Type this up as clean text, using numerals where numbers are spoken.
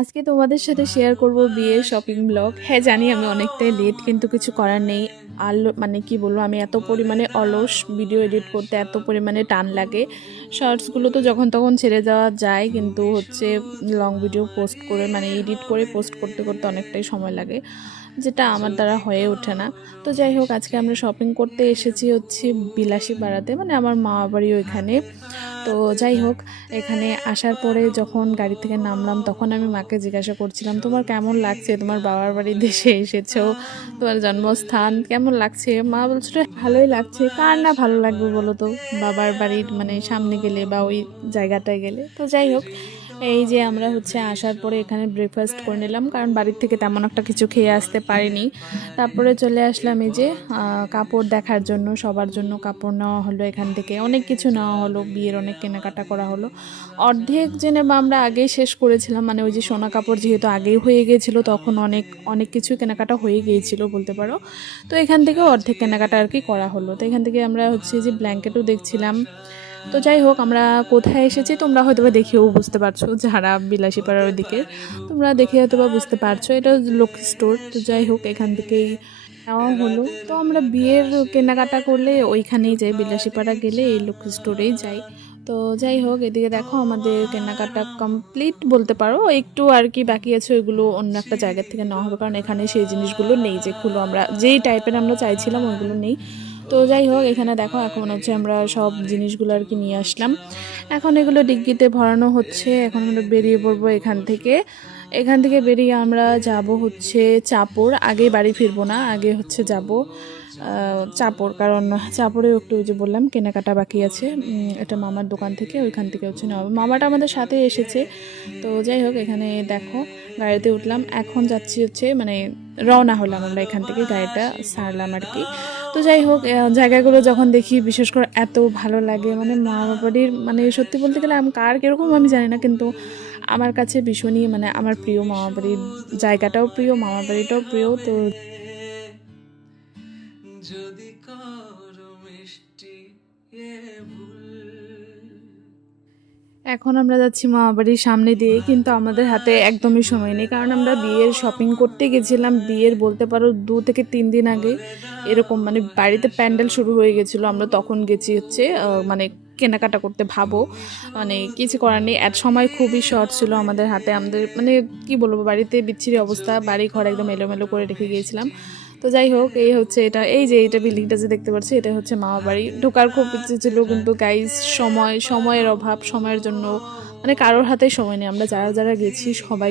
আজকে তোমাদের সাথে শেয়ার করব বিয়ের শপিং ব্লগ। হ্যাঁ জানি আমি অনেকটাই লেট, কিন্তু কিছু করার নেই। মানে কি বলবো, আমি এত পরিমাণে অলস, ভিডিও এডিট করতে এত পরিমাণে টান লাগে। শর্টসগুলো তো যখন তখন ছেড়ে যাওয়া যায়, কিন্তু হচ্ছে লং ভিডিও পোস্ট করে মানে এডিট করে পোস্ট করতে করতে অনেকটাই সময় লাগে, যেটা আমার দ্বারা হয়ে ওঠে না। তো যাই হোক, আজকে আমরা শপিং করতে এসেছি হচ্ছে বিলাসী পাড়াতে, মানে আমার মা বাড়ি ওইখানে। তো যাই হোক, এখানে আসার পরে যখন গাড়ি থেকে নামলাম তখন আমি মাকে জিজ্ঞাসা করছিলাম, তোমার কেমন লাগছে, তোমার বাবার বাড়ি দেশে এসেছো, তোমার জন্মস্থান কেমন লাগছে? মা বলছিল ভালোই লাগছে। কার না ভালো লাগবে বলো তো, বাবার বাড়ির মানে সামনে গেলে বা ওই জায়গাটায় গেলে। তো যাই হোক, এই যে আমরা হচ্ছে আসার পরে এখানে ব্রেকফাস্ট করে নিলাম, কারণ বাড়ির থেকে তেমন একটা কিছু খেয়ে আসতে পারিনি। তারপরে চলে আসলাম এই যে কাপড় দেখার জন্য, সবার জন্য কাপড় নেওয়া হলো, এখান থেকে অনেক কিছু নেওয়া হলো, বিয়ের অনেক কেনাকাটা করা হলো। অর্ধেক জেনে বা আমরা আগেই শেষ করেছিলাম, মানে ওই যে সোনা কাপড় যেহেতু আগেই হয়ে গিয়েছিলো, তখন অনেক অনেক কিছু কেনাকাটা হয়ে গিয়েছিল বলতে পারো। তো এখান থেকেও অর্ধেক কেনাকাটা আর কি করা হলো। তো এখান থেকে আমরা হচ্ছে যে ব্ল্যাঙ্কেটও দেখছিলাম। তো যাই হোক, আমরা কোথায় এসেছি তোমরা হয়তো বা দেখেও বুঝতে পারছো, যারা বিলাসীপাড়ার ওইদিকে তোমরা দেখে হয়তো বা বুঝতে পারছো, এটা লক্ষ্মী স্টোর। তো যাই হোক, এখান থেকেই নেওয়া হলো। তো আমরা বিয়ের কেনাকাটা করলে ওইখানেই যাই, বিলাসীপাড়া গেলে এই লক্ষ্মী স্টোরেই যাই। তো যাই হোক, এদিকে দেখো আমাদের কেনাকাটা কমপ্লিট বলতে পারো, একটু আর কি বাকি আছে, ওইগুলো অন্য একটা জায়গা থেকে নেওয়া হবে, কারণ এখানে সেই জিনিসগুলো নেই যেগুলো আমরা যেই টাইপের আমরা চাইছিলাম ওইগুলো নেই। তো যাই হোক, এখানে দেখো এখন হচ্ছে আমরা সব জিনিসগুলো আর কি নিয়ে আসলাম। এখন এগুলো ডিগ্গিতে ভরানো হচ্ছে, এখন আমরা বেরিয়ে পড়বো এখান থেকে। এখান থেকে বেরিয়ে আমরা যাব হচ্ছে চাঁপর। আগে বাড়ি ফিরবো না, আগে হচ্ছে যাব চাঁপর, কারণ চাঁপরে একটু ওই যে বললাম কেনাকাটা বাকি আছে। এটা মামার দোকান থেকে, ওইখান থেকে হচ্ছে নেওয়া হবে। মামাটা আমাদের সাথে এসেছে। তো যাই হোক, এখানে দেখো গাড়িতে উঠলাম, এখন যাচ্ছি হচ্ছে মানে রওনা হলাম আমরা এখান থেকে, গাড়িটা সারলাম আর কি। তো যাই হোক, জায়গাগুলো যখন দেখি বিশেষ করে এত ভালো লাগে, মানে মামা বাড়ির মানে সত্যি বলতে গেলে কার কীরকম আমি জানি না, কিন্তু আমার কাছে ভীষণই মানে আমার প্রিয় মামা বাড়ির জায়গাটাও প্রিয়, মামা বাড়িটাও প্রিয়। তো যদি করো মিষ্টি এখন আমরা যাচ্ছি মামাবাড়ির সামনে দিয়ে, কিন্তু আমাদের হাতে একদমই সময় নেই, কারণ আমরা বিয়ের শপিং করতে গেছিলাম বিয়ের বলতে পারো 2 থেকে 3 দিন আগে এরকম, মানে বাড়িতে প্যান্ডেল শুরু হয়ে গেছিলো, আমরা তখন গেছি হচ্ছে মানে কেনাকাটা করতে। ভাবো মানে কিছু করার নেই, এক সময় খুবই শর্ট ছিল আমাদের হাতে, আমাদের মানে কি বলবো, বাড়িতে বিচ্ছিরি অবস্থা, বাড়ি ঘর একদম এলোমেলো করে রেখে গিয়েছিলাম। তো যাই হোক, এই হচ্ছে এটা, এই যে এটা বিল্ডিংটা যে দেখতে পাচ্ছি, এটা হচ্ছে মামা বাড়ি। ঢোকার খুব ইচ্ছে ছিল, কিন্তু গাইজ সময়ের অভাব, সময়ের জন্য মানে কারোর হাতে সময় নেই। আমরা যারা যারা গেছি সবাই